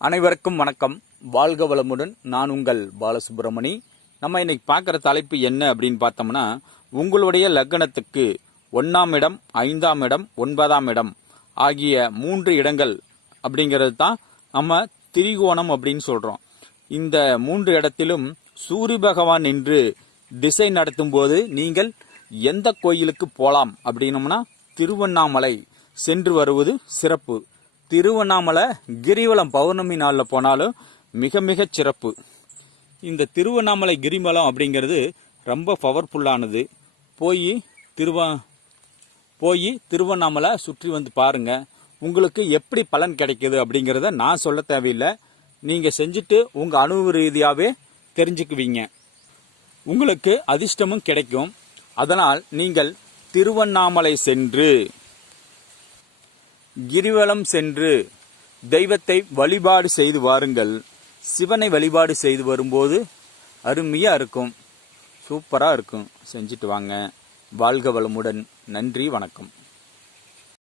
அனைவருக்கும் வணக்கம். வாழ்க வளமுடன். நான் உங்கள் பாலசுப்ரமணி. நம்ம இன்னைக்கு பார்க்குற தலைப்பு என்ன அப்படின்னு பார்த்தோம்னா, உங்களுடைய லக்னத்துக்கு 1ஆம் இடம், 5ஆம் இடம், 9ஆம் இடம் ஆகிய 3 இடங்கள் அப்படிங்கிறது தான் நம்ம திரிகோணம் அப்படின்னு சொல்றோம். இந்த 3 இடத்திலும் சூரிய பகவான் நின்று திசை நடத்தும் போது நீங்கள் எந்த கோயிலுக்கு போலாம் அப்படின்னோம்னா திருவண்ணாமலை சென்று வருவது சிறப்பு. திருவண்ணாமலை கிரிவலம் பௌர்ணமி நாளில் போனாலும் மிக மிக சிறப்பு. இந்த திருவண்ணாமலை கிரிவலம் அப்படிங்கிறது ரொம்ப பவர்ஃபுல்லானது. போய் திருவண்ணாமலை சுற்றி வந்து பாருங்க. உங்களுக்கு எப்படி பலன் கிடைக்குது அப்படிங்கிறத நான் சொல்ல தேவையில்லை. நீங்கள் செஞ்சுட்டு உங்கள் அனுபவ ரீதியாகவே தெரிஞ்சுக்குவீங்க. உங்களுக்கு அதிர்ஷ்டமும் கிடைக்கும். அதனால் நீங்கள் திருவண்ணாமலை சென்று கிரிவலம் சென்று தெய்வத்தை வழிபாடு செய்து வாருங்கள். சிவனை வழிபாடு செய்து வரும்போது அருமையாக இருக்கும், சூப்பராக இருக்கும். செஞ்சுட்டு வாங்க. வாழ்க வளமுடன். நன்றி, வணக்கம்.